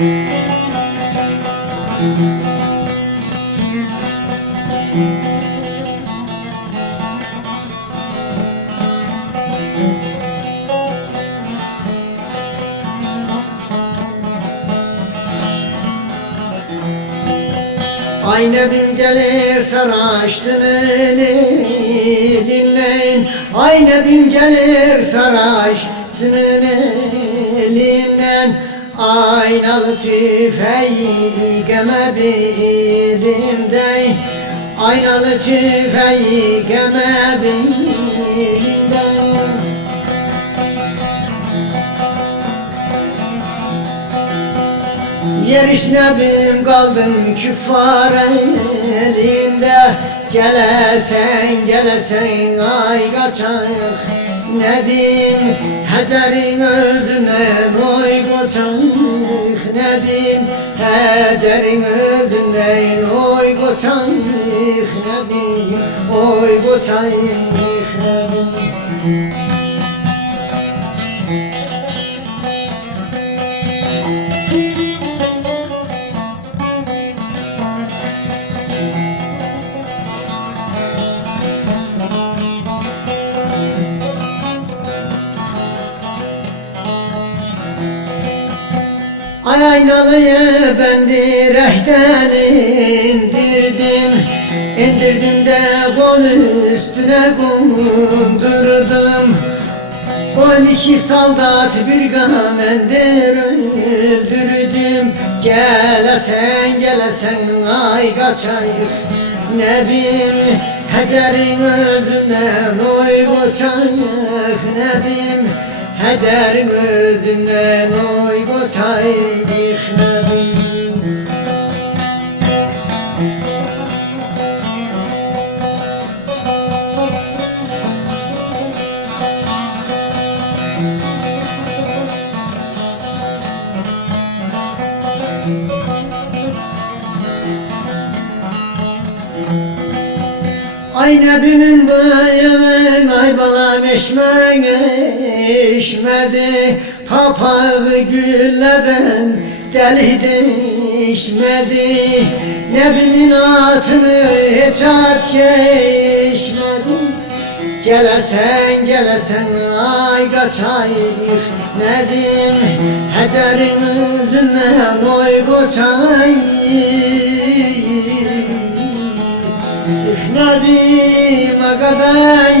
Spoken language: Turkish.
Aynebim gelir saraçtığını dinleyin. Aynebim gelir saraçtığını elinden. Aynalı tüfeği geme birinde. Aynalı tüfeği geme birinde. Yerişnebim kaldım küffar elinde. Gelesen gelesen ay kaçak Nebim hederin özünden oy koçak Nebim hederin özünden oy koçak Nebim oy koçak Nebim. Ay aynalıyı ben direkten indirdim. İndirdim de kol üstüne kondurdum. 12 saldat bir gamendir öldürdüm. Gelesen gelesen ay kaçayık Nebim hederin özünden oy koçayık Nebim hederin özünden oy koçayık Nebim. Ay Nebimin bayramı ay balam eşmedi. Papağı güllerden deli değişmedi. Nebimin atını hiç at geçmedi. Gelesen gelesen ay kaçayık Nedim hederin özünden oy koçayık Nebim kadar